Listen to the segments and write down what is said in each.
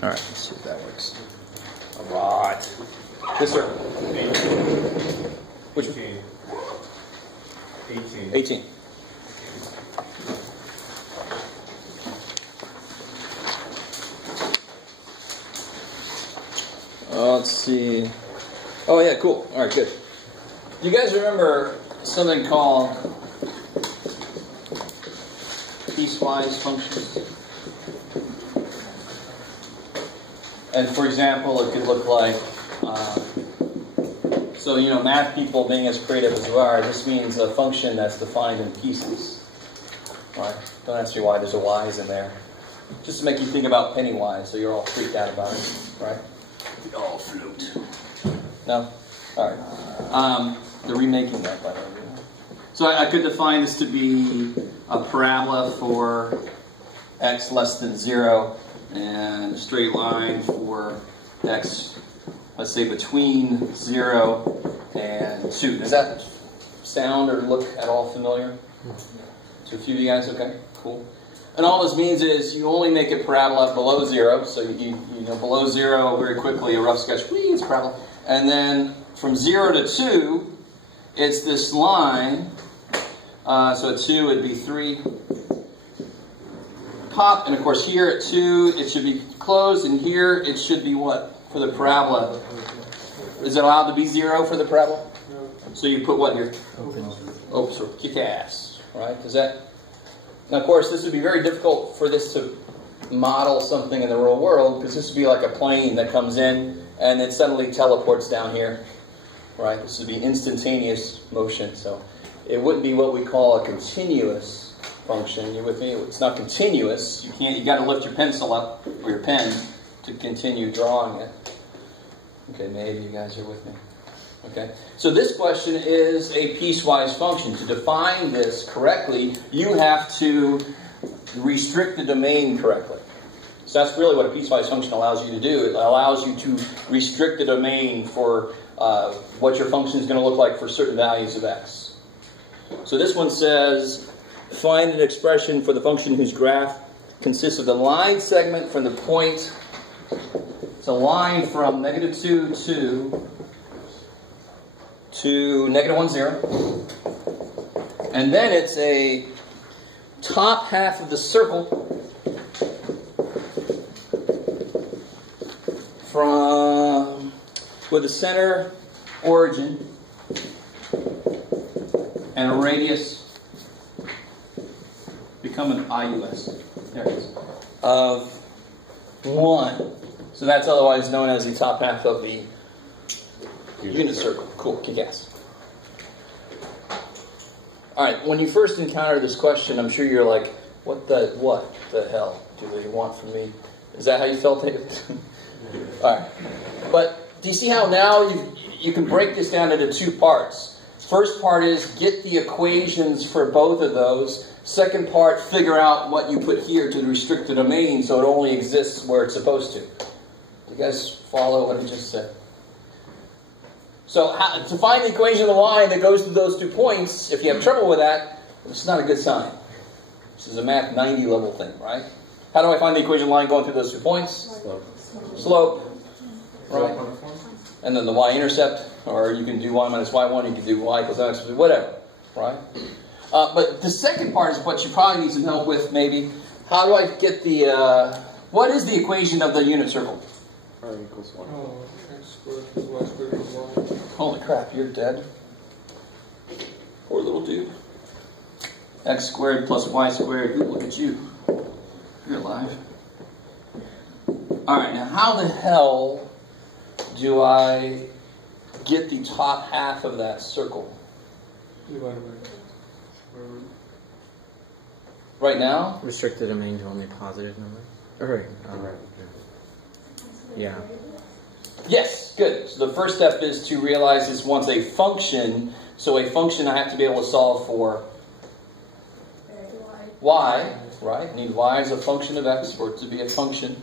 All right, let's see if that works. All right. Yes, sir. 18. Which 18. 18. 18. Let's see. Oh, yeah, cool. All right, good. You guys remember something called piecewise functions? And for example, it could look like, so you know, math people being as creative as we are, this means a function that's defined in pieces. Right? Don't ask me why there's a y's in there. Just to make you think about pennywise, so you're all freaked out about it, right? We all float. No? All right. They're remaking that, by the way. So I could define this to be a parabola for x less than 0 and a straight line for x, let's say, between 0 and 2. Does that sound or look at all familiar to a few of you guys? Okay, cool. And all this means is you only make a parabola below 0. So you know below 0 very quickly, a rough sketch, whee, it's a parabola. And then from 0 to 2, it's this line. So at 2 it'd be 3. Pop, and of course here at 2 it should be closed, and here it should be what for the parabola? Is it allowed to be 0 for the parabola? So you put what here? Open. So kick ass, right? Does that? Now of course this would be very difficult for this to model something in the real world, because this would be like a plane that comes in and then suddenly teleports down here, right? This would be instantaneous motion, so it wouldn't be what we call a continuous function. You with me? It's not continuous. You got to lift your pencil up or your pen to continue drawing it. Okay, maybe you guys are with me. Okay, so this question is a piecewise function. To define this correctly, you have to restrict the domain correctly. So that's really what a piecewise function allows you to do. It allows you to restrict the domain for what your function is going to look like for certain values of x. So this one says, find an expression for the function whose graph consists of the line segment from the point. It's a line from -2, 2 to -1, 0. And then it's a top half of the circle from with a center origin and a radius, become an IUS, there it is, of 1. So that's otherwise known as the top half of the unit circle. Cool, kick ass. Alright, when you first encounter this question, I'm sure you're like, what the hell do they want from me? Is that how you felt, David? Alright. But do you see how now you can break this down into 2 parts? First part is get the equations for both of those. Second part, figure out what you put here to restrict the domain so it only exists where it's supposed to. You guys follow what I just said? So to find the equation of the line that goes to those 2 points, if you have trouble with that, it's not a good sign. This is a Math 90 level thing, right? How do I find the equation of the line going through those 2 points? Slope. Right? And then the y-intercept, or you can do y minus y1, you can do y equals x, whatever, right? But the second part is what you probably need some help with, maybe. How do I get the, what is the equation of the unit circle? R equals 1. X squared plus y squared equals 1. Holy crap, you're dead. Poor little dude. X squared plus y squared, ooh, look at you. You're alive. Alright, now how the hell do I get the top half of that circle? Right now? Restrict the domain to only positive numbers? Yeah. Yes, good. So the first step is to realize this wants a function. So a function I have to be able to solve for y, right? I need y as a function of x for it to be a function.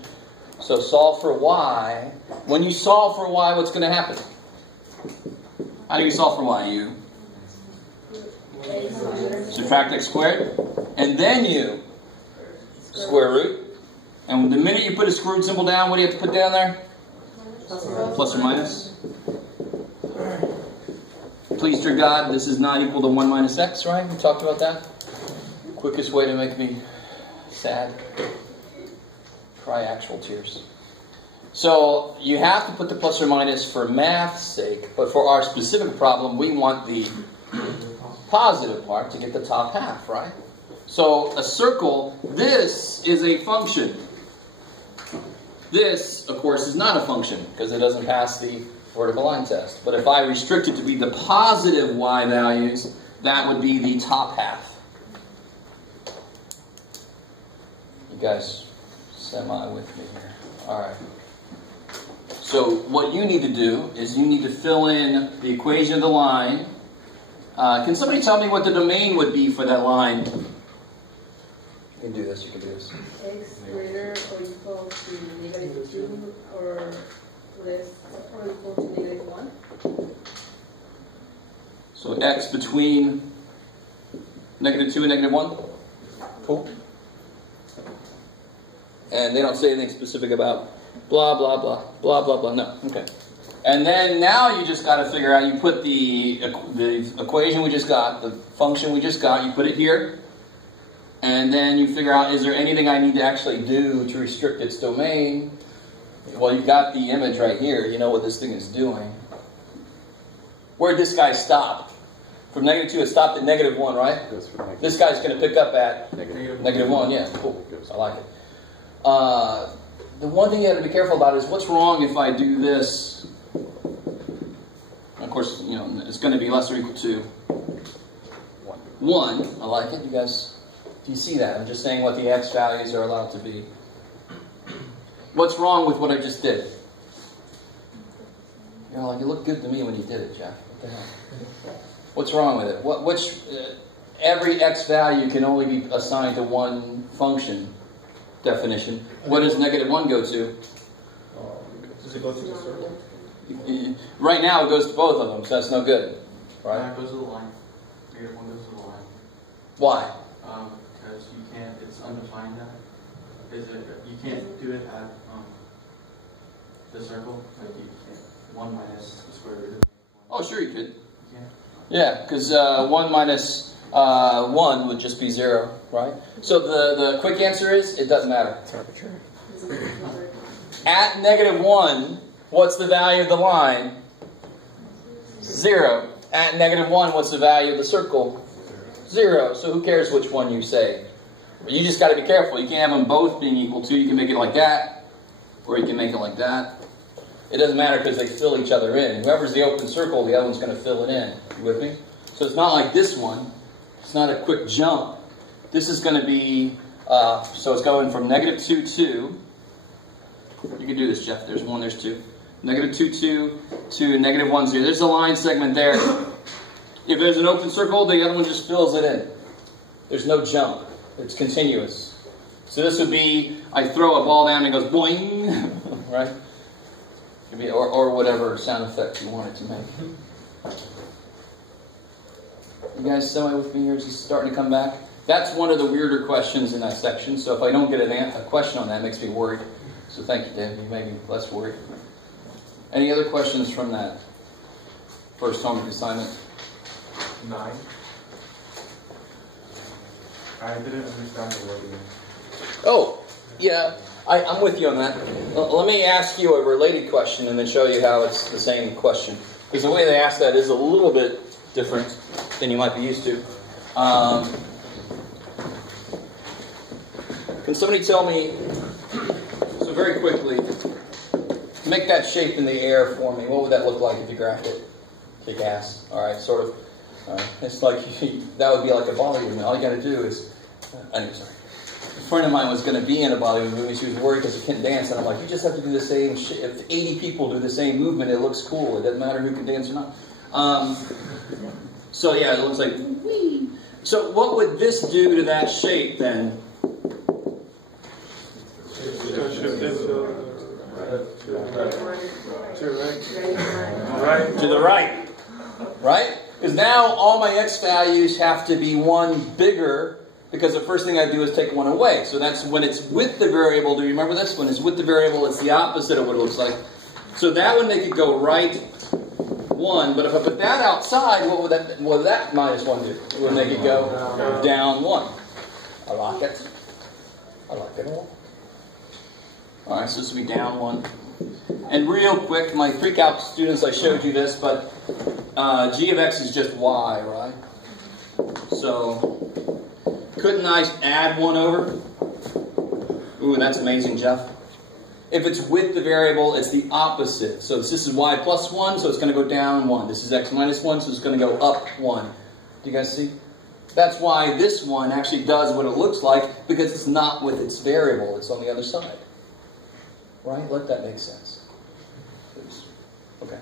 So solve for y. When you solve for y, what's going to happen? How do you solve for y? You subtract x squared, and then you square root And the minute you put a screwed symbol down, what do you have to put down there? Plus or minus. Please, dear God, this is not equal to 1 minus x, right? We talked about that. Quickest way to make me sad. Cry actual tears. So you have to put the plus or minus for math's sake, but for our specific problem, we want the positive part to get the top half, right? So a circle, this is a function. This, of course, is not a function because it doesn't pass the vertical line test. But if I restrict it to be the positive y values, that would be the top half. You guys semi with me here. All right. So what you need to do is you need to fill in the equation of the line. Can somebody tell me what the domain would be for that line? You can do this, you can do this. X greater or equal to negative 2 or less or equal to negative 1. So x between negative 2 and negative 1? Cool. And they don't say anything specific about blah, blah, blah, blah, blah, blah. No. Okay. And then now you just got to figure out, you put the equation we just got, the function we just got, you put it here. And then you figure out, is there anything I need to actually do to restrict its domain? Well, you've got the image right here. You know what this thing is doing. Where'd this guy stop? From negative 2, it stopped at negative 1, right? This guy's going to pick up at negative 1. Yeah, cool. I like it. The one thing you have to be careful about is what's wrong if I do this. Of course, you know, it's going to be less or equal to 1. I like it. You guys... Do you see that? I'm just saying what the x values are allowed to be. What's wrong with what I just did? You're like, you look good to me when you did it, Jeff. What the hell? What's wrong with it? Every x value can only be assigned to one function definition. What does negative 1 go to? Does it go through the circle? Right now it goes to both of them, so that's no good. Right? Yeah, it goes to the line. Negative 1 goes to the line. Why? Because you can't, it's undefined now. You can't do it at the circle. Like you can't. 1 minus the square root of 1. Oh, sure you could. You can't. Yeah, because 1 minus 1 would just be 0, right? So the quick answer is, it doesn't matter. It's arbitrary. At negative 1, what's the value of the line? 0. At negative 1, what's the value of the circle? 0. So who cares which one you say? You just got to be careful. You can't have them both being equal to. You can make it like that, or you can make it like that. It doesn't matter because they fill each other in. Whoever's the open circle, the other one's going to fill it in. You with me? So it's not like this one. It's not a quick jump. This is going to be, so it's going from negative 2, 2. You can do this, Jeff. There's 1, there's 2. Negative 2, 2 to negative 1, 0. There's a line segment there. If there's an open circle, the other one just fills it in. There's no jump. It's continuous. So this would be, I throw a ball down and it goes boing, right? Could be, or whatever sound effect you want it to make. You guys semi with me here? Is he starting to come back? That's one of the weirder questions in that section. So if I don't get a question on that, it makes me worried. So thank you, Dave. You made me less worried. Any other questions from that first homework assignment? 9. I didn't understand the word again. Oh, yeah, I'm with you on that. Let me ask you a related question and then show you how it's the same question. Because the way they ask that is a little bit different than you might be used to. Can somebody tell me, so very quickly, make that shape in the air for me. What would that look like if you graphed it? Kick ass. All right, sort of. It's like, that would be like a Bollywood movie. All you got to do is, anyway, sorry. A friend of mine was going to be in a Bollywood movie. She was worried because she couldn't dance. And I'm like, you just have to do the same shit. If 80 people do the same movement, it looks cool. It doesn't matter who can dance or not. So yeah, it looks like, whee. So what would this do to that shape then? To the right. Right? Because now all my x values have to be 1 bigger because the first thing I do is take 1 away. So that's when it's with the variable. Do you remember this? When it's with the variable, it's the opposite of what it looks like. So that would make it go right 1. But if I put that outside, what would that minus 1 do? It would make it go down 1. I like it. I like it all. Alright, so this will be down 1. And real quick, my freak out students, I showed you this, but g of x is just y, right? So, couldn't I add 1 over? Ooh, that's amazing, Jeff. If it's with the variable, it's the opposite. So this is y plus 1, so it's going to go down 1. This is x minus 1, so it's going to go up 1. Do you guys see? That's why this one actually does what it looks like, because it's not with its variable. It's on the other side. Right? Let that make sense. Oops. Okay.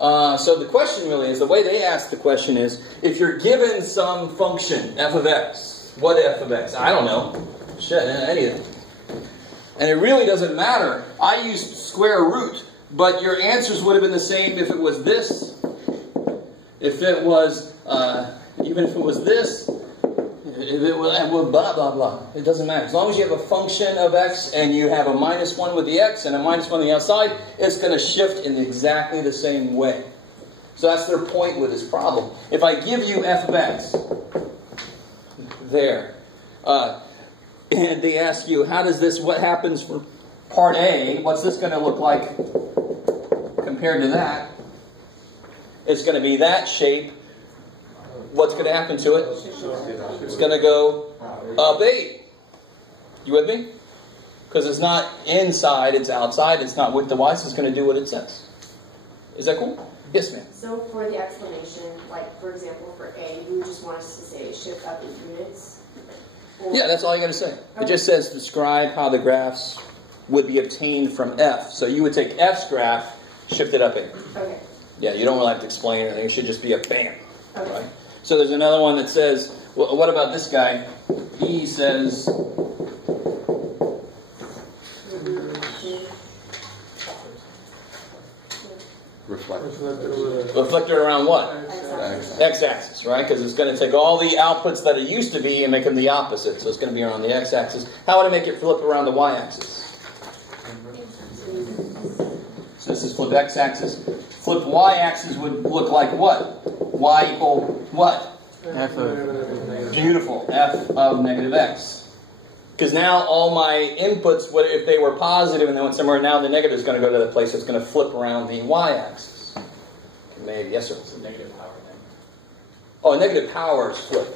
So the question really is, the way they ask the question is, if you're given some function, f of x, what f of x? I don't know. Shit, anything. And it really doesn't matter. I used square root, but your answers would have been the same if it was this. If it was, even if it was this, if it was blah, blah, blah. It doesn't matter. As long as you have a function of x and you have a minus 1 with the x and a minus 1 on the outside, it's going to shift in exactly the same way. So that's their point with this problem. If I give you f of x, there, and they ask you, how does this, what happens for part A, what's this going to look like compared to that? It's going to be that shape. What's going to happen to it? It's going to go up 8. You with me? Because it's not inside, it's outside. It's not with the y, so it's going to do what it says. Is that cool? Yes, ma'am. So for the explanation, like for example for A, you just want us to say shift up in units? Or Yeah, that's all you got to say. It just says describe how the graphs would be obtained from f. So you would take f's graph, shift it up 8. Okay. Yeah, you don't really have to explain anything. It should just be a bam. Okay. Right? So there's another one that says, well, what about this guy? He says, reflected around what? X-axis, right? Because it's going to take all the outputs that it used to be and make them the opposite. So it's going to be around the x-axis. How would I make it flip around the y-axis? So this is flip x-axis. Flip y-axis would look like what? Y equal what? F of Beautiful. F of negative x. Because now all my inputs, if they were positive and they went somewhere, now the negative is going to go to the place that's going to flip around the y-axis. Maybe. Yes, sir? It's a negative power thing. Oh, a negative power is flip.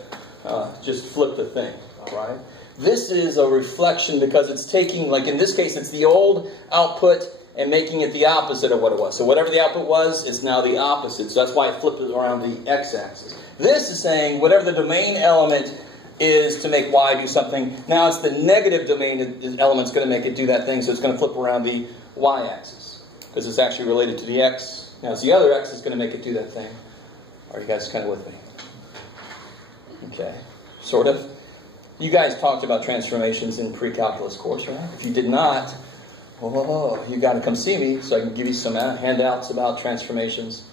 Just flip the thing. Right? This is a reflection because it's taking, like in this case, it's the old output and making it the opposite of what it was. So whatever the output was, it's now the opposite. So that's why it flipped it around the x-axis. This is saying whatever the domain element is to make y do something, now it's the negative domain element's going to make it do that thing, so it's going to flip around the y-axis. Because it's actually related to the x. Now it's the other x that's going to make it do that thing. Are you guys kind of with me? Okay. Sort of. You guys talked about transformations in pre-calculus course, right? If you did not, oh, you got to come see me so I can give you some handouts about transformations.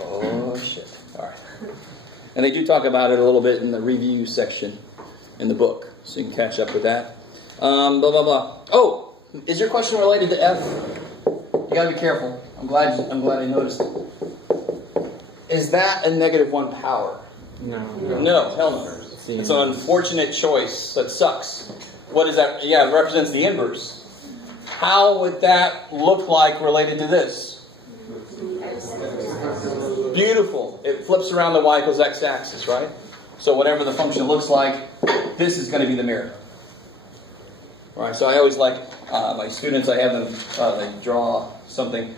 Oh, shit. All right. And they do talk about it a little bit in the review section in the book, so you can catch up with that. Blah, blah, blah. Oh, is your question related to F? You got to be careful. I'm glad I noticed it. Is that a negative 1 power? no. No, hell no. It's an unfortunate choice. That sucks. What is that? Yeah, it represents the inverse. How would that look like related to this? Beautiful. It flips around the y equals x-axis, right? So whatever the function looks like, this is going to be the mirror. Right? So I always like my students, I have them they draw something.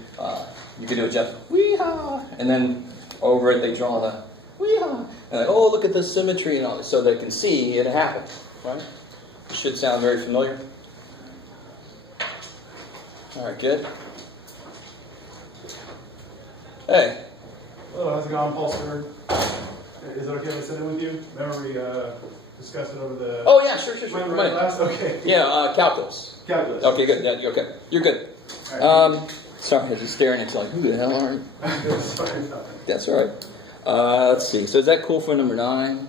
You can do it, Jeff. Wee-haw! And then over it they draw the wee-haw! And like, oh, look at the symmetry and all this, so they can see it happen. Right? It should sound very familiar. All right, good. Hey. Hello, how's it going, Paul Stern? Is it okay if I sit in with you? Remember we discussed it over the... Oh, yeah, sure. Right, last? Okay. Yeah, calculus. Calculus. Okay, good. Yeah, you're okay. You're good. Right. Sorry, I was just staring at you like, who the hell are you? Sorry, That's all right. Let's see. So is that cool for number 9?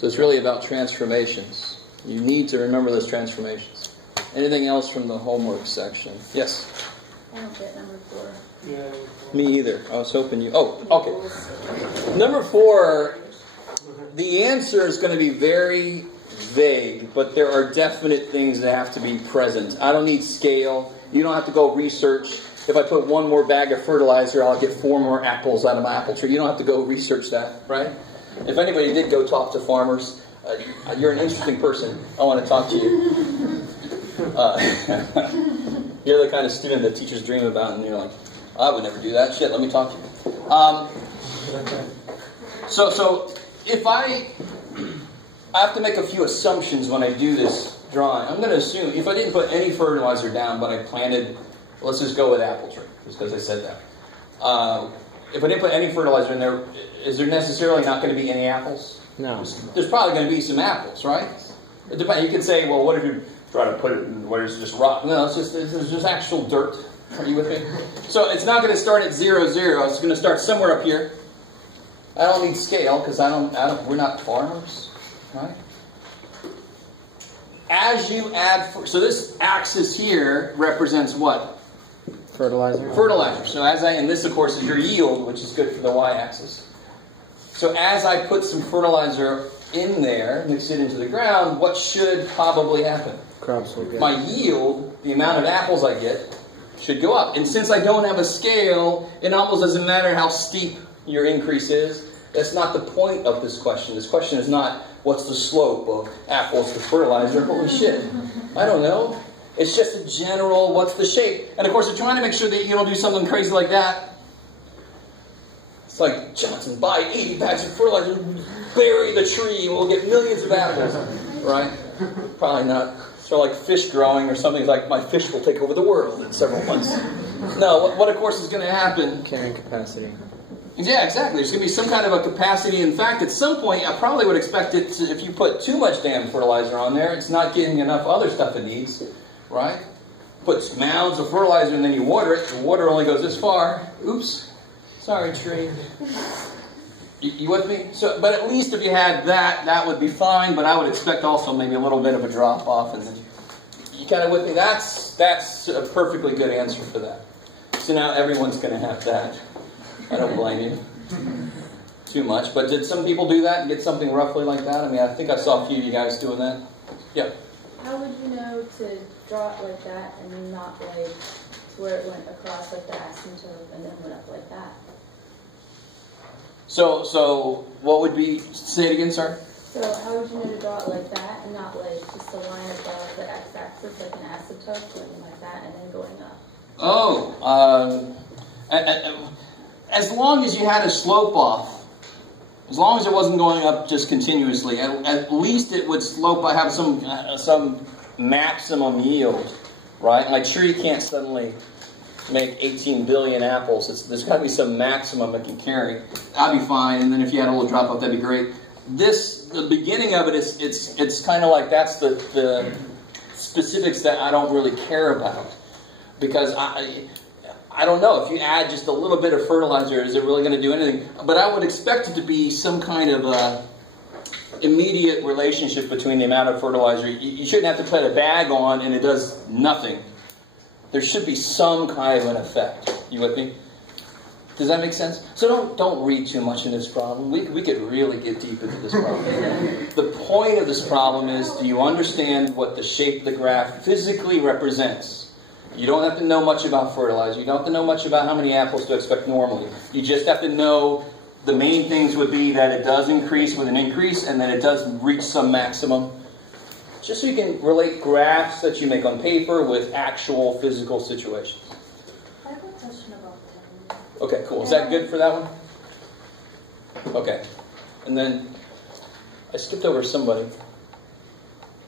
So it's really about transformations. You need to remember those transformations. Anything else from the homework section? Yes? I don't get number 4. Yeah. Me either. I was hoping you... Oh, okay. Number 4, the answer is going to be very vague, but there are definite things that have to be present. I don't need scale. You don't have to go research. If I put 1 more bag of fertilizer, I'll get 4 more apples out of my apple tree. You don't have to go research that, right? If anybody did go talk to farmers, you're an interesting person. I want to talk to you. You're the kind of student that teachers dream about, and you're like, I would never do that. Shit, let me talk to you. So if I have to make a few assumptions when I do this drawing. I'm going to assume, if I didn't put any fertilizer down, but I planted, let's just go with apple tree, just because I said that. If I didn't put any fertilizer in there, is there necessarily not going to be any apples? No. There's probably going to be some apples, right? It depends. You could say, well, what if you try to put it in where it's just rock? No, there's just actual dirt. Are you with me? So it's not going to start at 0, 0. It's going to start somewhere up here. I don't need scale because we're not farmers, right? As you add, so this axis here represents what? Fertilizer. Fertilizer. So and this of course is your yield, which is good for the y-axis. So as I put some fertilizer in there, mix it into the ground, what should probably happen? Crops will get. My yield, the amount of apples I get, should go up. And since I don't have a scale, it almost doesn't matter how steep your increase is. That's not the point of this question. This question is not, what's the slope of apples to fertilizer? Holy shit. I don't know. It's just a general, what's the shape? And of course, they're trying to make sure that you don't do something crazy like that. It's like, Johnson, buy 80 bags of fertilizer, bury the tree, we'll get millions of apples. Right? Probably not. So like fish growing or something like, my fish will take over the world in several months. No, what of course is going to happen? Carrying capacity. Yeah, exactly. There's going to be some kind of a capacity. In fact, at some point, I probably would expect it to, if you put too much damn fertilizer on there, it's not getting enough other stuff it needs, right? Put mounds of fertilizer and then you water it. The water only goes this far. Oops. Sorry, tree. You with me? So, but at least if you had that, that would be fine. But I would expect also maybe a little bit of a drop off, and then you kind of with me. That's a perfectly good answer for that. So now everyone's going to have that. I don't blame you too much. But did some people do that and get something roughly like that? I mean, I think I saw a few of you guys doing that. Yeah. How would you know to draw it like that and not like where it went across like the asymptote and then went up like that? So what would be, say it again, sorry? So how would you know to draw it like that and not like just a line above the x-axis like an asymptote going like that and then going up? Oh, as long as you had a slope off, as long as it wasn't going up just continuously, at least it would slope. I have some maximum yield, right? My tree can't suddenly make 18 billion apples. There's got to be some maximum it can carry. I'd be fine. And then if you had a little drop off, that'd be great. The beginning of it it's kind of like that's the specifics that I don't really care about, because I don't know, if you add just a little bit of fertilizer, is it really going to do anything? But I would expect it to be some kind of immediate relationship between the amount of fertilizer. You shouldn't have to put a bag on and it does nothing. There should be some kind of an effect. You with me? Does that make sense? So don't read too much in this problem. We could really get deep into this problem. The point of this problem is, do you understand what the shape of the graph physically represents? You don't have to know much about fertilizer. You don't have to know much about how many apples to expect normally. You just have to know the main things would be that it does increase with an increase and that it does reach some maximum. Just so you can relate graphs that you make on paper with actual physical situations. I have a question about that. Okay, cool. Is that good for that one? Okay. And then I skipped over somebody.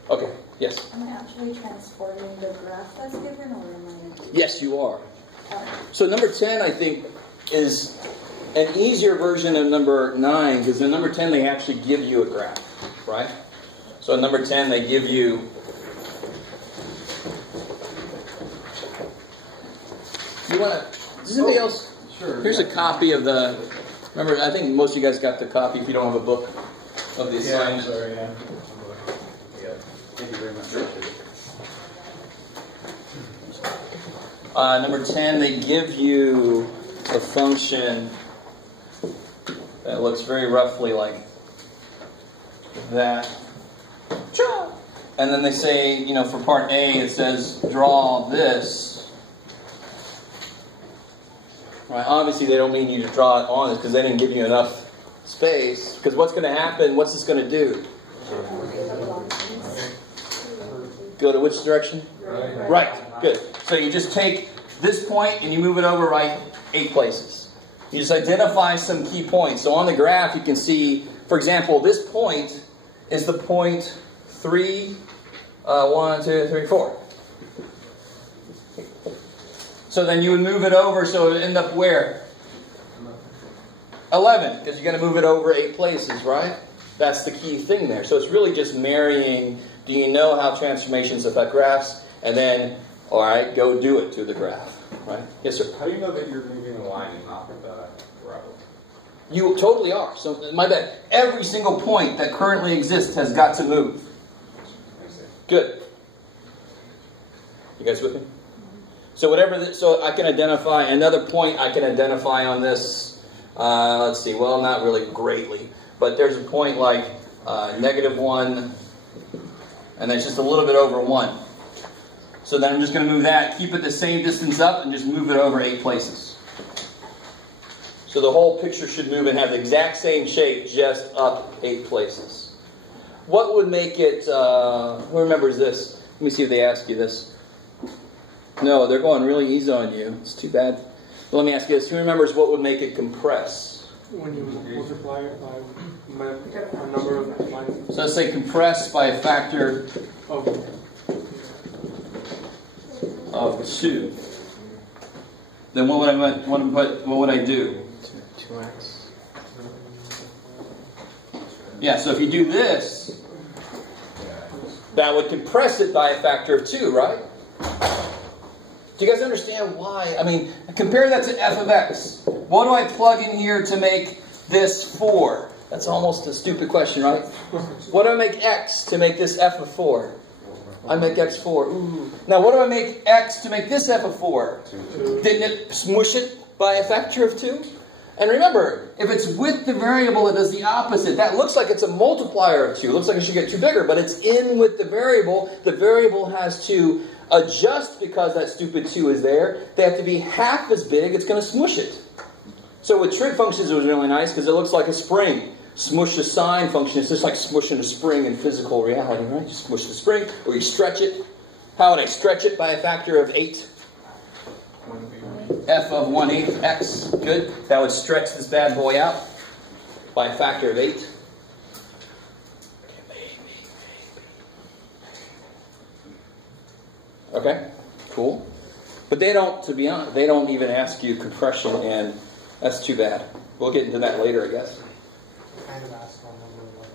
Okay, yes. Am I actually transforming the graph that's given, or am I? Yes, you are. So number 10, I think, is an easier version of number 9, because in number 10 they actually give you a graph, right? So in number 10 they give you does anybody else? Sure. Here's a copy of the, remember, I think most of you guys got the copy if you don't have a book. of the Yeah, assignment. sorry, yeah. Thank you very much. Number 10, they give you a function that looks very roughly like that. And then they say, you know, for part A, it says draw this. Right? Obviously, they don't need you to draw it on this because they didn't give you enough space. Because what's going to happen? What's this going to do? Go to which direction? Right. Good. So you just take this point and you move it over right 8 places. You just identify some key points. So on the graph, you can see, for example, this point is the point 3, 1, 2, 3, 4. So then you would move it over, so it would end up where? 11, because you're going to move it over 8 places, right? That's the key thing there. So it's really just marrying, do you know how transformations affect graphs? And then, all right, go do it to the graph, right? Yes, sir? How do you know that you're moving a line and not the parabola? You totally are. So, my bad. Every single point that currently exists has got to move. Good. You guys with me? So whatever. So I can identify another point. I can identify on this. Let's see. Well, not really greatly, but there's a point like -1, and then it's just a little bit over 1. So then I'm just going to move that. Keep it the same distance up, and just move it over 8 places. So the whole picture should move and have the exact same shape, just up 8 places. What would make it, who remembers this? Let me see if they ask you this. No, they're going really easy on you. It's too bad. But let me ask you this. Who remembers what would make it compress? When you multiply it by a number of lines. So let's say compress by a factor of 2. Then what would I do? 2x. Yeah, so if you do this, that would compress it by a factor of 2, right? Do you guys understand why? I mean, compare that to f of x. What do I plug in here to make this 4? That's almost a stupid question, right? What do I make x to make this f of 4? I make x 4. Ooh. Now, what do I make x to make this f of 4? 2. Didn't it smush it by a factor of 2? And remember, if it's with the variable, it does the opposite. That looks like it's a multiplier of 2. It looks like it should get 2 bigger, but it's in with the variable. The variable has to adjust because that stupid 2 is there. They have to be half as big. It's going to smush it. So with trig functions, it was really nice because it looks like a spring. Smush the sine function. It's just like smushing a spring in physical reality, right? You smush the spring, or you stretch it. How would I stretch it? By a factor of 8. F of 1/8 x. Good. That would stretch this bad boy out by a factor of 8. Okay, cool. But they don't, to be honest, they don't even ask you compression, and that's too bad. We'll get into that later, I guess. Kind of asked on number 11.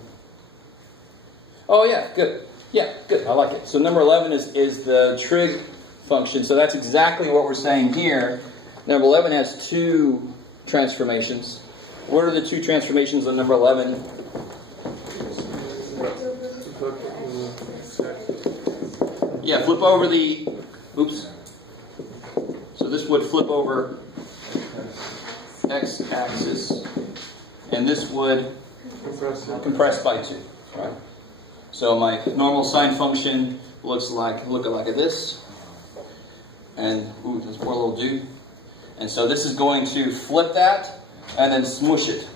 Oh, yeah, good. Yeah, good. I like it. So number 11 is the trig function. So that's exactly what we're saying here. Number 11 has 2 transformations. What are the 2 transformations on number 11? Yeah, flip over the... Oops. So this would flip over x-axis. And this would compress by 2. Right? So my normal sine function looks like this. And, ooh, this poor little dude. And so this is going to flip that and then smush it.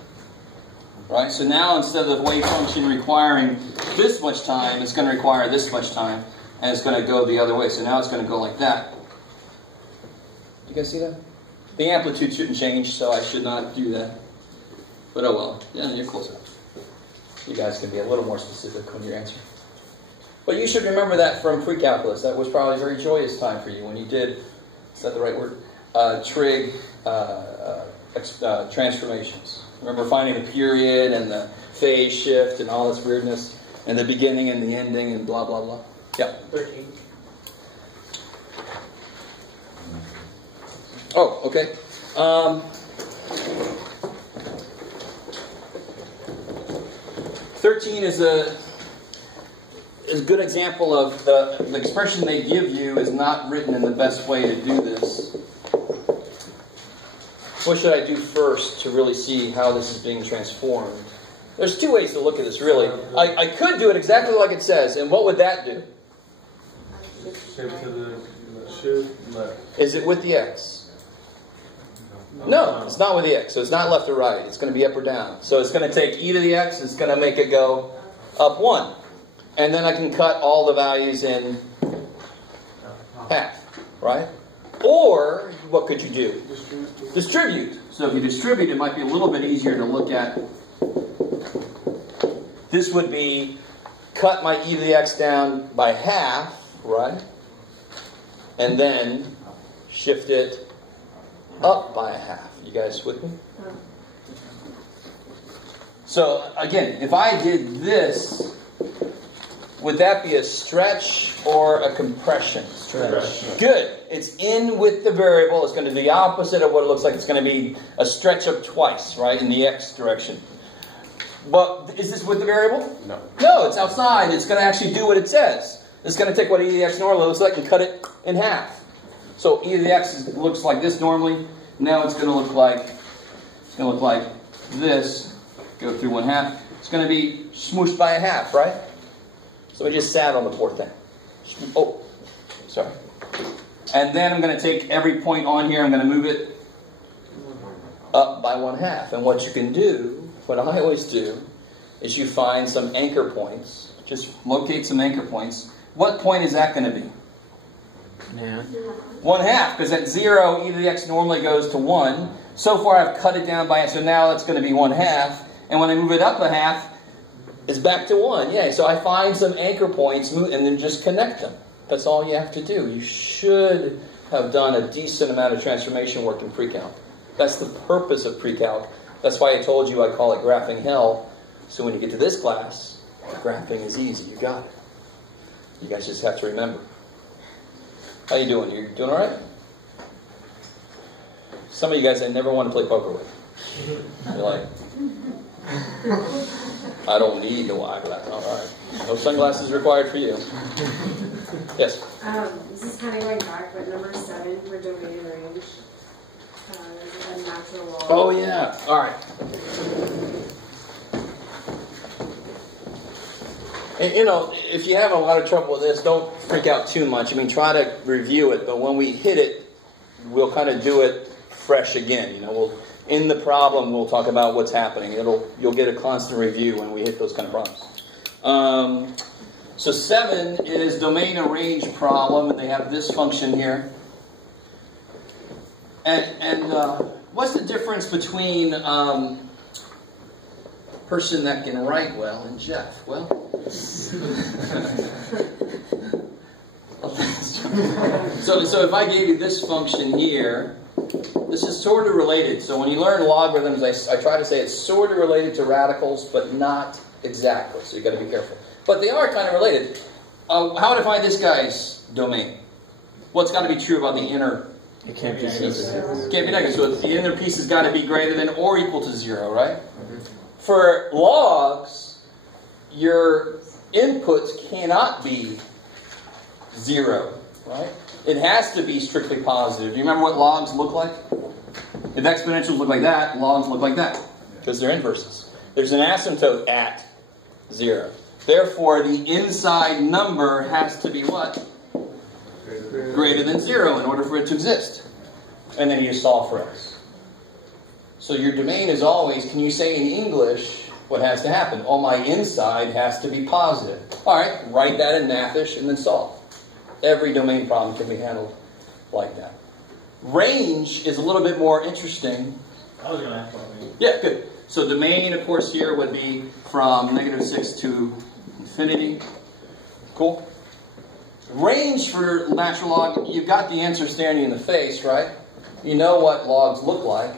Right? So now instead of the wave function requiring this much time, it's going to require this much time. And it's going to go the other way. So now it's going to go like that. You guys see that? The amplitude shouldn't change, so I should not do that. But oh well. Yeah, you're close enough. You guys can be a little more specific when you're answering. But you should remember that from pre-calculus. That was probably a very joyous time for you when you did, is that the right word? Trig transformations. Remember finding the period and the phase shift and all this weirdness, and the beginning and the ending and blah, blah, blah. Yeah. 13. Oh, okay. 13 is a good example of the expression they give you is not written in the best way to do this. What should I do first to really see how this is being transformed? There's two ways to look at this, really. I could do it exactly like it says, and what would that do? Shift to the shift left. Is it with the x? No, it's not with the x, so it's not left or right. It's going to be up or down. So it's going to take e to the x, it's going to make it go up 1. And then I can cut all the values in half, right? Or, what could you do? Distribute. So if you distribute, it might be a little bit easier to look at. This would be cut my e to the x down by half, right? And then shift it up by a half. You guys with me? So again, if I did this, would that be a stretch or a compression? Stretch. Good. It's in with the variable. It's going to be the opposite of what it looks like. It's going to be a stretch up twice, right, in the x direction. But is this with the variable? No. No, it's outside. It's going to actually do what it says. It's going to take what e to the x normally looks like and cut it in half. So e to the x looks like this normally. Now it's going to look like this. Go through 1/2. It's going to be smooshed by a half, right? So we just sat on the poor thing. Oh, sorry. And then I'm going to take every point on here. I'm going to move it up by 1/2. And what you can do, what I always do, is you find some anchor points. Just locate some anchor points. What point is that going to be? Yeah. 1/2, because at 0, e to the x normally goes to 1. So far I've cut it down by it, so now it's going to be 1/2. And when I move it up a half, it's back to 1. Yeah, so I find some anchor points and then just connect them. That's all you have to do. You should have done a decent amount of transformation work in pre-calc. That's the purpose of pre-calc. That's why I told you I call it graphing hell. So when you get to this class, graphing is easy. You got it. You guys just have to remember. How you doing? You doing all right? Some of you guys I never want to play poker with. You're like, I don't need no eyeglasses. All right. No sunglasses required for you. Yes? This is kind of going back, but number 7 for domain and range. There's a natural law. Oh, yeah. All right. And, you know, if you have a lot of trouble with this, don't freak out too much. I mean, try to review it, but when we hit it, we'll kind of do it fresh again. You know, in the problem, we'll talk about what's happening. You'll get a constant review when we hit those kind of problems. So 7 is domain and range problem, and they have this function here. And what's the difference between person that can write well and Jeff? Well, so if I gave you this function here, this is sort of related. So when you learn logarithms, I try to say it's sort of related to radicals, but not exactly. So you've got to be careful. But they are kind of related. How to find this guy's domain? What's got to be true about the inner? It can't be negative. Can't be negative. So the inner piece has got to be greater than or equal to 0, right? For logs, your inputs cannot be 0, right? It has to be strictly positive. Do you remember what logs look like? If exponentials look like that, logs look like that, because they're inverses. There's an asymptote at 0. Therefore, the inside number has to be what? Greater than 0 in order for it to exist. And then you solve for x. So your domain is always, can you say in English what has to happen? Oh, my inside has to be positive. All right, write that in Mathish and then solve. Every domain problem can be handled like that. Range is a little bit more interesting. I was going to ask about range. Yeah, good. So domain, of course, here would be from -6 to infinity. Cool. Range for natural log, you've got the answer staring you in the face, right? You know what logs look like.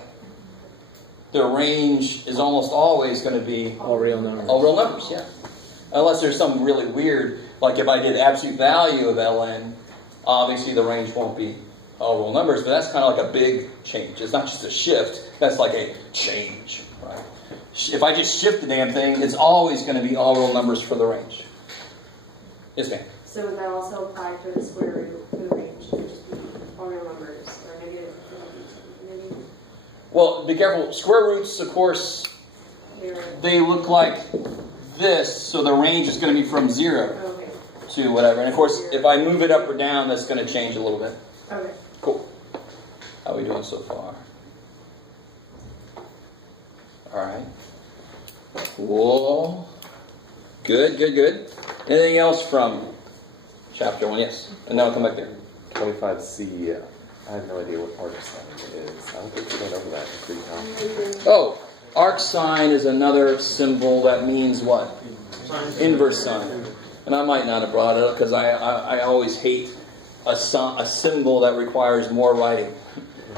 Their range is almost always going to be All real numbers. all real numbers, yeah. Unless there's something really weird, like if I did absolute value of ln, obviously the range won't be all real numbers, but that's kind of like a big change. It's not just a shift, that's like a change, right? if I just shift the damn thing, it's always going to be all real numbers for the range. Yes, ma'am. So would that also apply for the square root for the range? It would just be all real numbers, or negative, maybe? Well, be careful. Square roots, of course, they look like this, so the range is going to be from 0 to whatever. And of course, if I move it up or down, that's going to change a little bit. Okay. Cool. How are we doing so far? All right. Cool. Good, good, good. Anything else from chapter 1? Yes. And now I'll come back there. 25C, I have no idea what arc sine is. I don't think we went over that in 3 times. Oh, arc sine is another symbol that means what? Inverse sine. And I might not have brought it up because I always hate a symbol that requires more writing.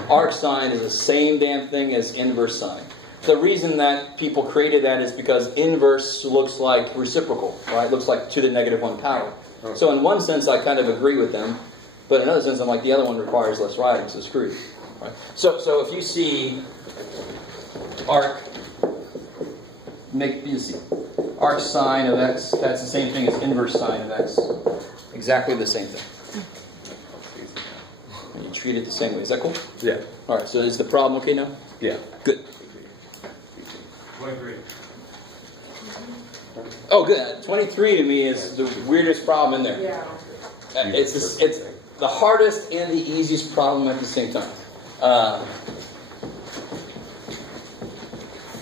Arc sine is the same damn thing as inverse sine. The reason that people created that is because inverse looks like reciprocal, right? It looks like to the -1 power. So in one sense, I kind of agree with them, but in another sense, I'm like, the other one requires less writing, so screw it. Right? So if you see arc, you see arc sine of x, that's the same thing as inverse sine of x. Exactly the same thing. And you treat it the same way. Is that cool? Yeah. All right, so is the problem okay now? Yeah. Good. 23. Oh, good. 23 to me is the weirdest problem in there. Yeah. It's the hardest and the easiest problem at the same time.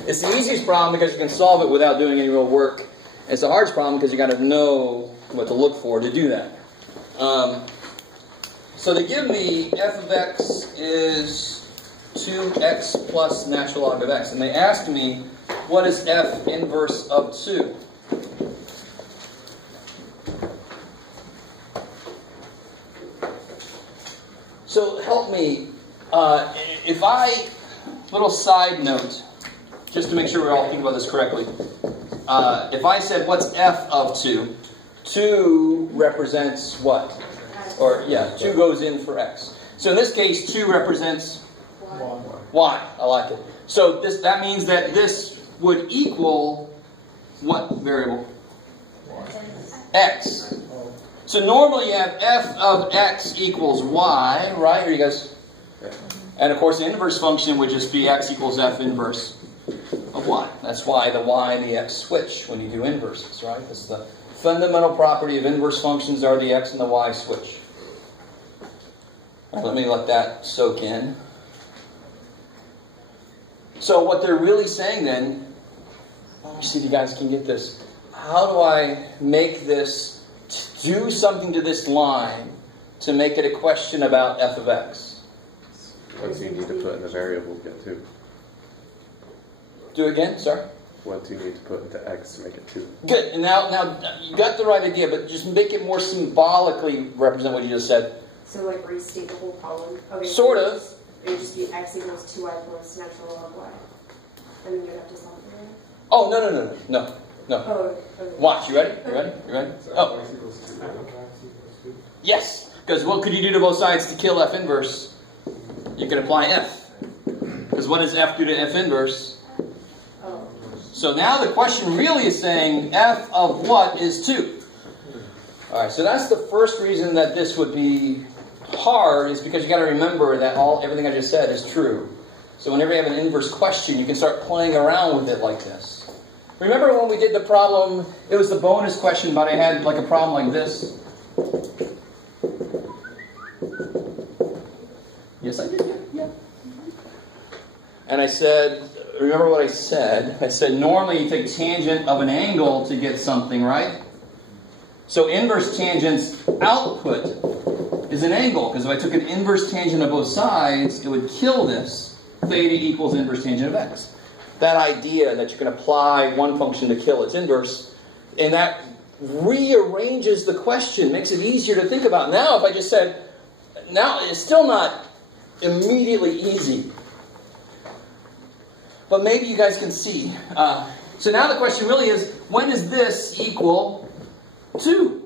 It's the easiest problem because you can solve it without doing any real work. It's the hardest problem because you got to know what to look for to do that. So they give me f of x is 2x plus natural log of x. And they asked me, what is f inverse of 2? So help me, little side note, just to make sure we're all thinking about this correctly. If I said, what's f of 2? 2 represents what? Or, yeah, 2 goes in for x. So in this case, 2 represents y. I like it. So that means that this would equal what variable? X. So normally you have f of x equals y, right? Are you guys? And of course the inverse function would just be x equals f inverse of y. That's why the y and the x switch when you do inverses, right? This is the fundamental property of inverse functions are the x and the y switch. Let me let that soak in. So what they're really saying then, let me see if you guys can get this. How do I make this do something to this line to make it a question about f of x? What do you need to put in the variable get 2? Do it again, sorry? What do you need to put into x to make it 2? Good. And now you got the right idea, but just make it more symbolically represent what you just said. So like restate the whole problem? Okay, Sort of. It would just be x equals 2y plus natural log y. And then you'd have to solve it, right? Oh, no. Oh, okay. Watch, you ready? You ready? Oh. Yes. Because what could you do to both sides to kill f inverse? You can apply f. Because what does f do to f inverse? Oh. So now the question really is saying f of what is 2? Alright, so that's the first reason that this would be hard, is because you got to remember that everything I just said is true. So whenever you have an inverse question, you can start playing around with it like this. Remember when we did the problem, it was the bonus question, but I had like a problem like this. Yes, I did. Yeah. And I said, remember what I said? I said normally you take tangent of an angle to get something, right? So inverse tangent's output is an angle, because if I took an inverse tangent of both sides, it would kill this. Theta equals inverse tangent of x. That idea that you can apply one function to kill its inverse, and that rearranges the question, makes it easier to think about. Now, if I just said, now it's still not immediately easy, but maybe you guys can see. So now the question really is, when is this equal 2?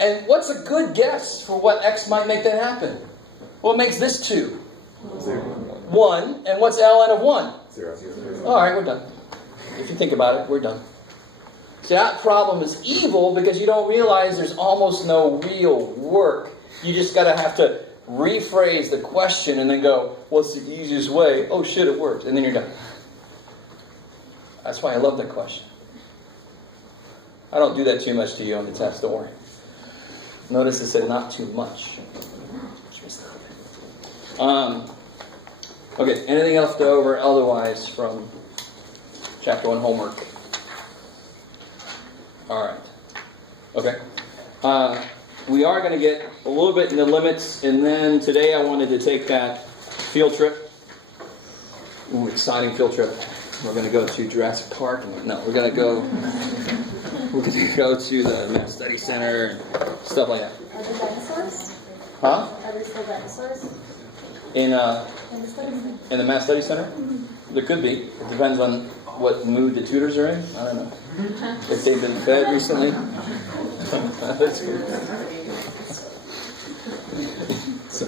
And what's a good guess for what x might make that happen? What makes this 2? 0. 1. And what's ln of 1? 0. All right, we're done. If you think about it, we're done. See, that problem is evil because you don't realize there's almost no real work. You just have to rephrase the question and then go, what's the easiest way? Oh shit, it worked. And then you're done. That's why I love that question. I don't do that too much to you on the test, don't worry. Notice I said not too much. Okay, anything else to go over otherwise from Chapter 1 homework? Alright. Okay. We are going to get a little bit into limits, and then today I wanted to take that field trip. Ooh, exciting field trip. We're going to go to Jurassic Park. No, we're going to go to the Math Study Center and stuff like that. Are there dinosaurs? Huh? Are there still dinosaurs? In the study center? In the Math Study Center? There could be. It depends on what mood the tutors are in. I don't know. If they've been fed recently. That's good. So,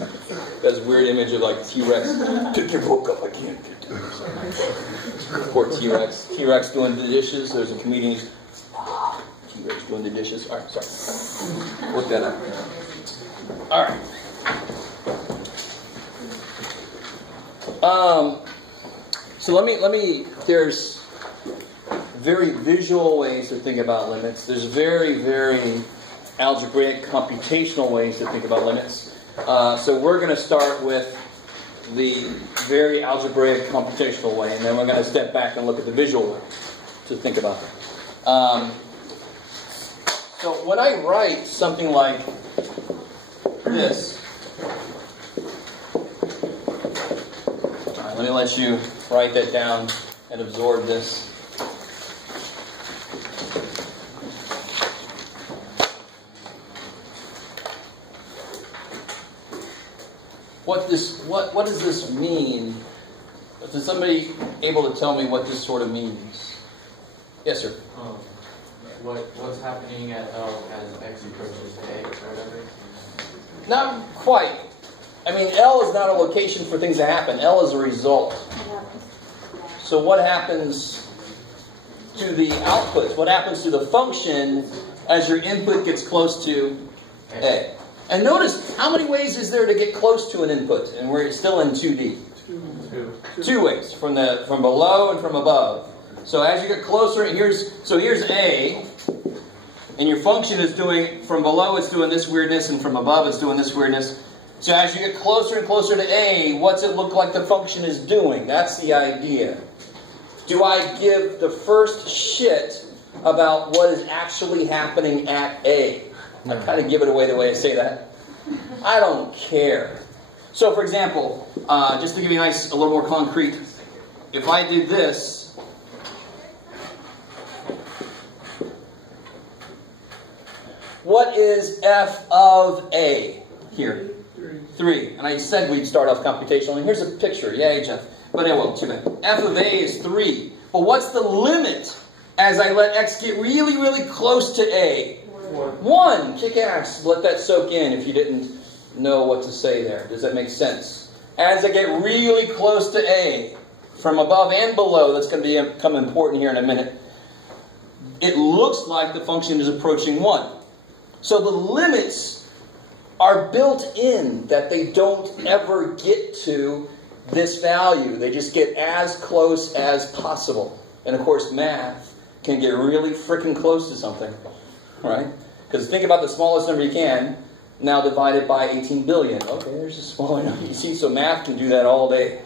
that's a weird image of like T-Rex. Pick your book up, I can't get to it. Poor T-Rex. T-Rex doing the dishes. There's a comedian who's T-Rex doing the dishes. Alright, sorry. Look that up. Alright. So let me, there's very visual ways to think about limits. There's very, very algebraic, computational ways to think about limits. So we're going to start with the very algebraic, computational way, and then we're going to step back and look at the visual way to think about it. So when I write something like this, let me let you write that down and absorb this. What does this mean? Is somebody able to tell me what this sort of means? Yes, sir. What's happening at L as x approaches A or whatever? Not quite. I mean, L is not a location for things to happen. L is a result. So what happens to the outputs? What happens to the function as your input gets close to A? And notice, how many ways is there to get close to an input? And we're still in 2D. Two ways, from below and from above. So as you get closer, here's A, and your function is doing, from below it's doing this weirdness, and from above it's doing this weirdness. So as you get closer and closer to A, what's it look like the function is doing? That's the idea. Do I give the first shit about what is actually happening at A? I kind of give it away the way I say that. I don't care. So for example, just to give you a little more concrete, if I did this, what is f of A here? 3. And I said we'd start off computationally. Here's a picture. Yay, Jeff. But anyway, too bad. F of A is 3. But what's the limit as I let x get really, really close to A? 1. Kick ass. Let that soak in if you didn't know what to say there. Does that make sense? As I get really close to A, from above and below, that's going to become important here in a minute, it looks like the function is approaching 1. So the limits are built in that they don't ever get to this value. They just get as close as possible. And of course, math can get really freaking close to something. Right? Because think about the smallest number you can, now divided by 18 billion. Okay, there's a smaller number. You see, so math can do that all day.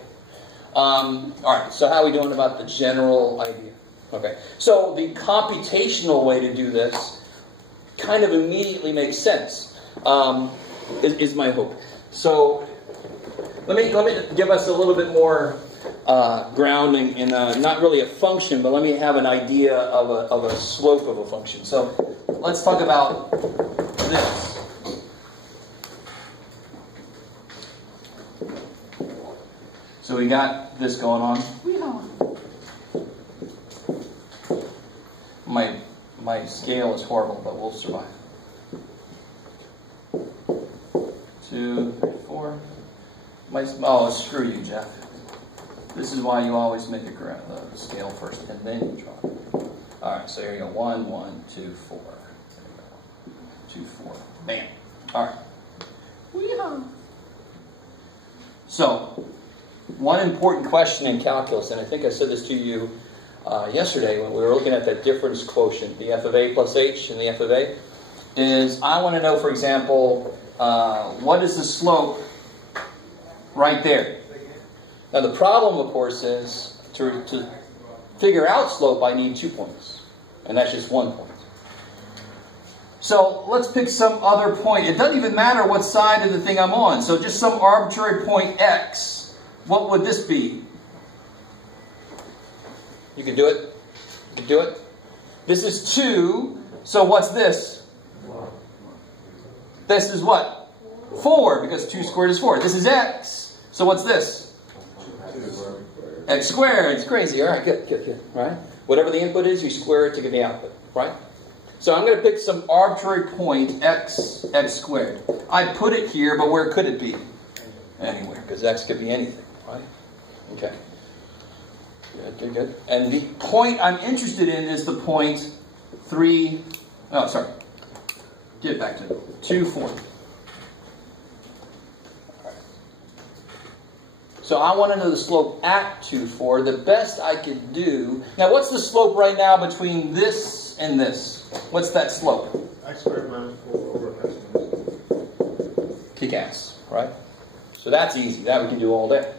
Alright, so how are we doing about the general idea? Okay, so the computational way to do this kind of immediately makes sense, is my hope. So, let me give us a little bit more grounding in not really a function, but let me have an idea of a slope of a function. So let's talk about this. So we got this going on. My scale is horrible, but we'll survive. 2, 3, 4. Oh, screw you, Jeff. This is why you always make the scale first and then you draw it. Alright, so here you go. 1, 1, 2, 4. There you go. 2, 4. Bam. Alright. So, one important question in calculus, and I think I said this to you yesterday when we were looking at that difference quotient, the f of a plus h and the f of a, is I want to know, for example, what is the slope right there? Now the problem, of course, is to figure out slope, I need 2 points, and that's just 1 point. So let's pick some other point. It doesn't even matter what side of the thing I'm on. So just some arbitrary point x. What would this be? You can do it. You can do it. This is 2. So what's this? This is what? 4, because 2 squared is 4. This is x. So what's this? X squared. It's crazy. All right, good, good, good. Right? Whatever the input is, you square it to get the output. Right? So I'm going to pick some arbitrary point, x squared. I put it here, but where could it be? Anywhere, because x could be anything, right? Okay. Good, good, good. And the point I'm interested in is the point 3, oh, sorry. Get back to 2, 4. So I want to know the slope at 2, 4. The best I could do... Now, what's the slope right now between this and this? What's that slope? X squared minus 4 over x minus 4. Kick-ass, right? So that's easy. That we can do all day.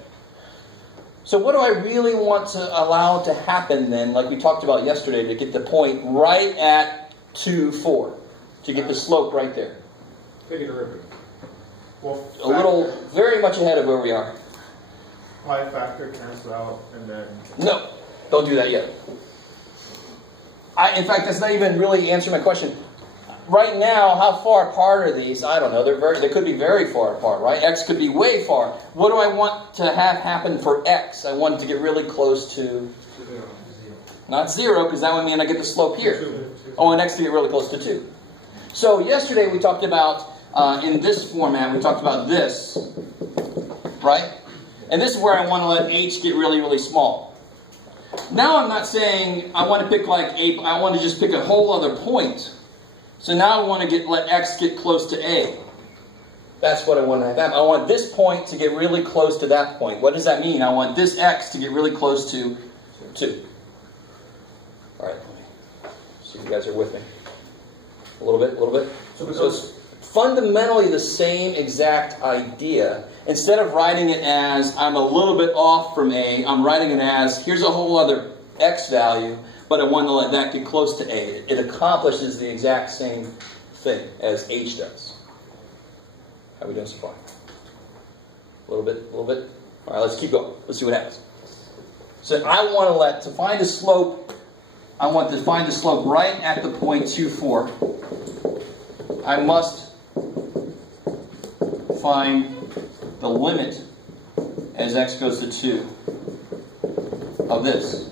So what do I really want to allow to happen then, like we talked about yesterday, to get the point right at 2, 4? To get the slope right there. Take a derivative. Well, A little, very much ahead of where we are. Pi factor cancel out, and then... No, don't do that yet. In fact, that's not even really answering my question. Right now, how far apart are these? I don't know. They could be very far apart, right? X could be way far. What do I want to have happen for X? I want it to get really close to... Not 0, because that would mean I get the slope here. I want X to get really close to 2. So yesterday we talked about, in this format, we talked about this, right? And this is where I want to let h get really, really small. Now I'm not saying I want to pick like a, I want to just pick a whole other point. So now I want to let x get close to a. That's what I want to have happen. I want this point to get really close to that point. What does that mean? I want this x to get really close to 2. All right, so you guys are with me. A little bit. So it's fundamentally the same exact idea. Instead of writing it as, I'm a little bit off from A, I'm writing it as, here's a whole other x value, but I want to let that get close to A. It accomplishes the exact same thing as h does. How are we doing so far? A little bit? All right, let's keep going. Let's see what happens. So I want to find a slope, I want to find the slope right at the point 2, 4. I must find the limit as x goes to 2 of this.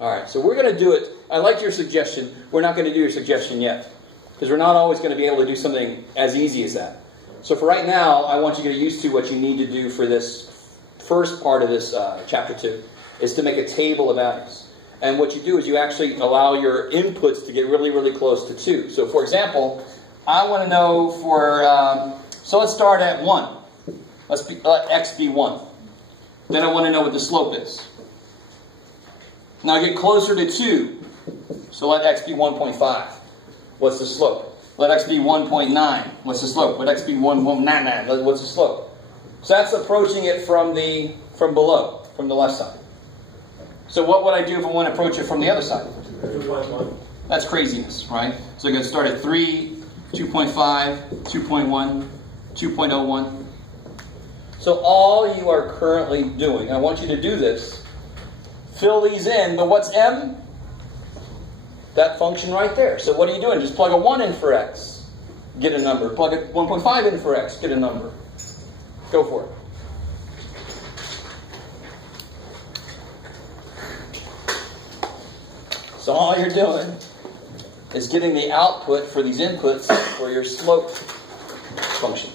Alright, so we're going to do it. I like your suggestion. We're not going to do your suggestion yet, because we're not always going to be able to do something as easy as that. So for right now, I want you to get used to what you need to do for this first part of this chapter 2, is to make a table of atoms. And what you do is you actually allow your inputs to get really, really close to 2. So for example, I want to know for, so let's start at 1. Let x be 1. Then I want to know what the slope is. Now get closer to 2. So let x be 1.5. What's the slope? Let x be 1.9. What's the slope? Let x be 1.99. What's the slope? So that's approaching it from below, from the left side. So what would I do if I want to approach it from the other side? 2.1. That's craziness, right? So I'm going to start at 3, 2.5, 2.1, 2.01. So all you are currently doing, I want you to do this, fill these in, but what's m? That function right there. So what are you doing? Just plug a 1 in for x, get a number. Plug a 1.5 in for x, get a number. Go for it. So all you're doing is getting the output for these inputs for your slope function.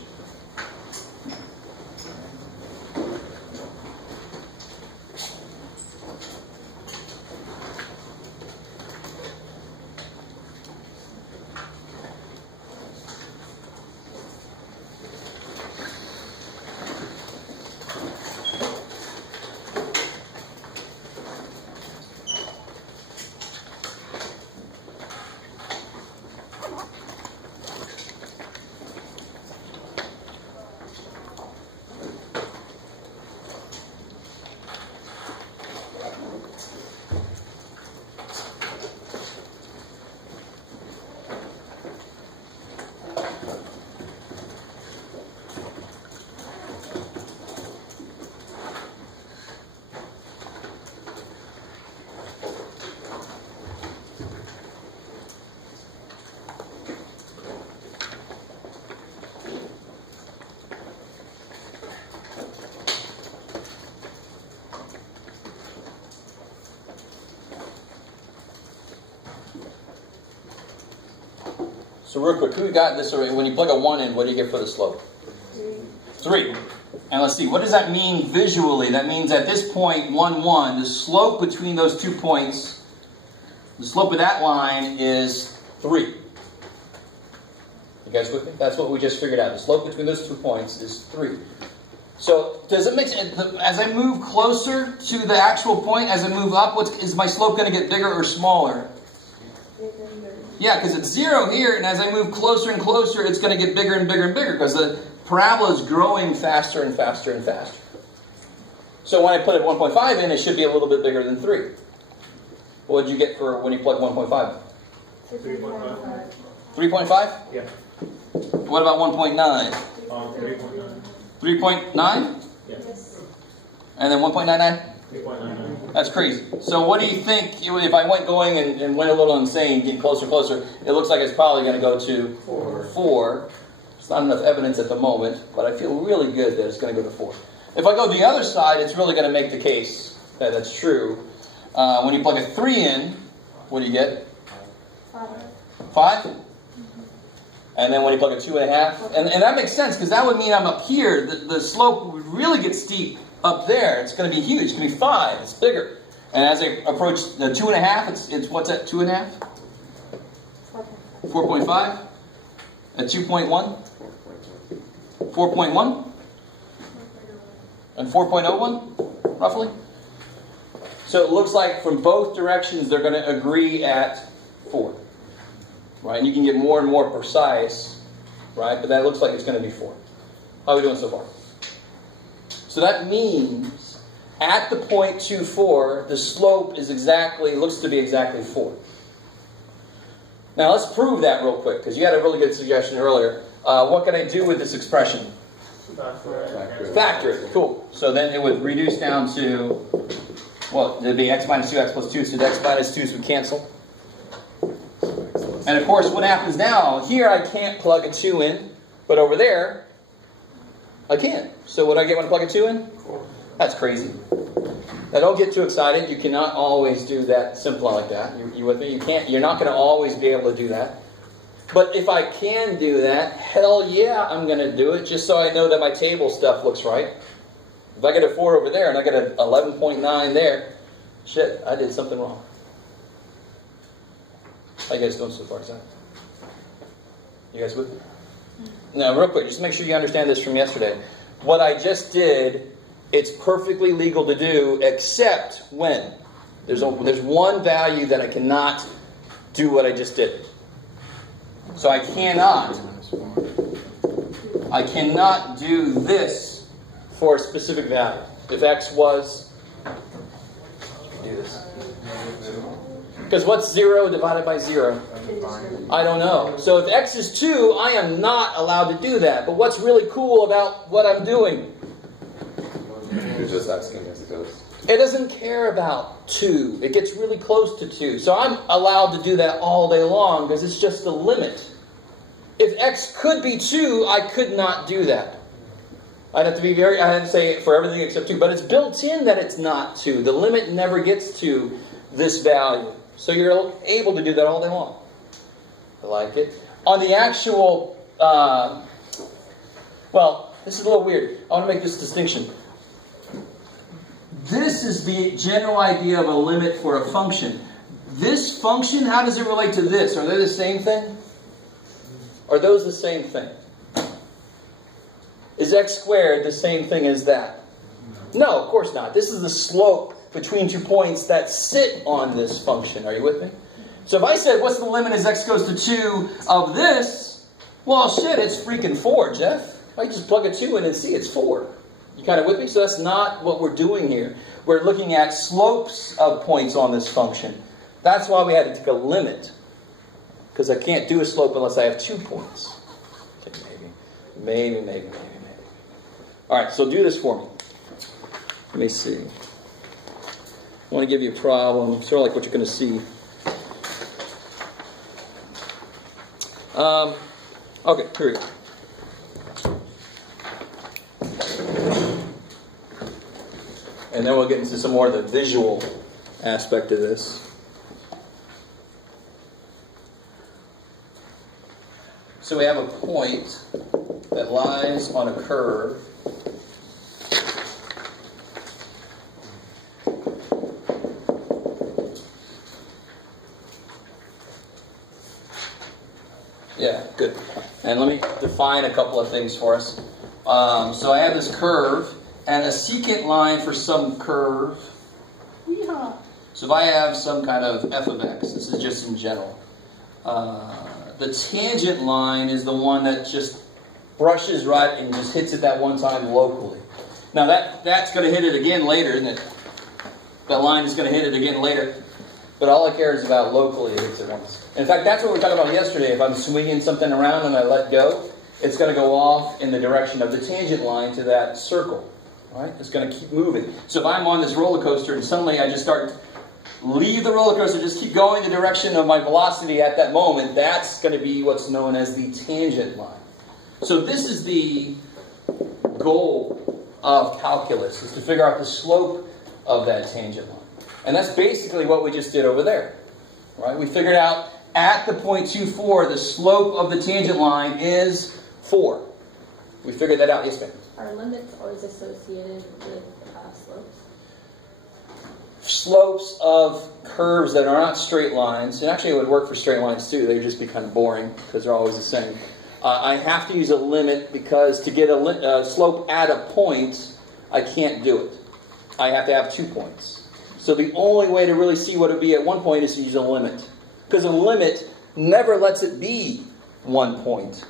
So real quick, who got this already? When you plug a 1 in, what do you get for the slope? 3. And let's see, what does that mean visually? That means at this point, 1, 1, the slope between those 2 points, the slope of that line is 3. You guys with me? That's what we just figured out. The slope between those 2 points is 3. So does it make sense? As I move closer to the actual point, as I move up, is my slope going to get bigger or smaller? Yeah, because it's 0 here, and as I move closer and closer, it's going to get bigger and bigger and bigger, because the parabola is growing faster and faster and faster. So when I put it 1.5 in, it should be a little bit bigger than 3. What did you get for when you plug 1.5 in? 3.5. 3.5? Yeah. What about 1.9? 3.9. 3.9? Yes. And then 1.99? 3.99. That's crazy. So what do you think, if I went going and went a little insane, getting closer and closer, it looks like it's probably going to go to 4. There's not enough evidence at the moment, but I feel really good that it's going to go to 4. If I go the other side, it's really going to make the case that that's true. When you plug a 3 in, what do you get? 5? And then when you plug a 2.5, and that makes sense, because that would mean I'm up here. The slope would really get steep up there. It's going to be huge. It's going to be 5. It's bigger. And as I approach the 2.5, it's what's that? 2.5? 4.5? At 2.1? 4.1? And 4.01, roughly? So it looks like from both directions they're going to agree at 4. Right? And you can get more and more precise, right? But that looks like it's going to be 4. How are we doing so far? So that means at the point 2, 4, the slope is looks to be exactly 4. Now let's prove that real quick, because you had a really good suggestion earlier. What can I do with this expression? Factor it. Cool. So then it would reduce down to, well, it would be x minus 2x plus 2, so the x minus 2s would cancel. And of course, what happens now, here I can't plug a 2 in, but over there, I can. So what do I get when I plug a 2 in? 4. That's crazy. Now don't get too excited. You cannot always do that simple like that. You with me? You're not going to always be able to do that. But if I can do that, hell yeah, I'm going to do it, just so I know that my table stuff looks right. If I get a 4 over there and I get an 11.9 there, shit, I did something wrong. How you guys doing so far, Zach? You guys with me? Now, real quick, just make sure you understand this from yesterday. What I just did, it's perfectly legal to do, except when there's one value that I cannot do what I just did. So I cannot do this for a specific value. If x was, do this. Because what's 0 divided by 0? I don't know. So if x is 2, I am not allowed to do that. But what's really cool about what I'm doing? You're just asking as it goes. It doesn't care about 2. It gets really close to 2. So I'm allowed to do that all day long because it's just the limit. If x could be 2, I could not do that. I had to say for everything except 2. But it's built in that it's not 2. The limit never gets to this value. So you're able to do that all day long. I like it. On the actual, well, this is a little weird. I want to make this distinction. This is the general idea of a limit for a function. This function, how does it relate to this? Are they the same thing? Are those the same thing? Is x squared the same thing as that? No, of course not. This is the slope between 2 points that sit on this function. Are you with me? So if I said, what's the limit as x goes to 2 of this? Well, shit, it's freaking 4, Jeff. I just plug a 2 in and see it's 4. You kind of with me? So that's not what we're doing here. We're looking at slopes of points on this function. That's why we had to take a limit. Because I can't do a slope unless I have 2 points. Okay, maybe. All right, so do this for me. Let me see. I want to give you a problem, sort of like what you're going to see. Okay, here we go. And then we'll get into some more of the visual aspect of this. So we have a point that lies on a curve. Yeah, good. And let me define a couple of things for us. So I have this curve and a secant line for some curve. Yeehaw. So if I have some kind of f of x, this is just in general. The tangent line is the one that just brushes right and just hits it that one time locally. Now that's going to hit it again later, isn't it? That line is going to hit it again later. But all I care is about locally it hits it once. In fact, that's what we were talking about yesterday. If I'm swinging something around and I let go, it's going to go off in the direction of the tangent line to that circle. Right? It's going to keep moving. So if I'm on this roller coaster and suddenly I just leave the roller coaster, just keep going the direction of my velocity at that moment, that's going to be what's known as the tangent line. So this is the goal of calculus, is to figure out the slope of that tangent line. And that's basically what we just did over there. Right? We figured out at the point 2,4, the slope of the tangent line is 4. We figured that out. Yes, ma'am? Are limits always associated with slopes? Slopes of curves that are not straight lines, and actually it would work for straight lines too, they would just be kind of boring because they're always the same. I have to use a limit because to get a slope at a point, I can't do it. I have to have 2 points. So the only way to really see what it would be at one point is to use a limit. Because a limit never lets it be 1 point.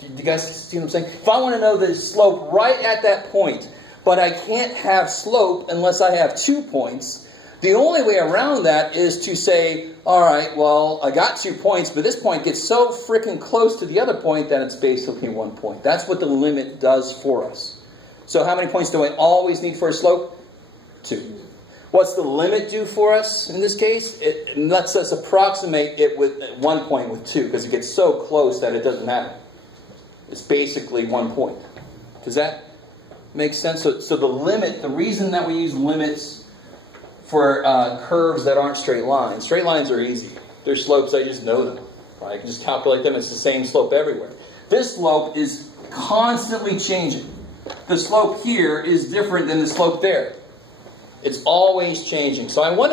Do you guys see what I'm saying? If I want to know the slope right at that point, but I can't have slope unless I have 2 points, the only way around that is to say, all right, well, I got 2 points, but this point gets so freaking close to the other point that it's basically 1 point. That's what the limit does for us. So how many points do I always need for a slope? 2. What's the limit do for us in this case? It lets us approximate it with 1 point with 2, because it gets so close that it doesn't matter. It's basically 1 point. Does that make sense? So the limit, the reason that we use limits for curves that aren't straight lines are easy. They're slopes, I just know them. Right? I can just calculate them. It's the same slope everywhere. This slope is constantly changing. The slope here is different than the slope there. It's always changing. So I wonder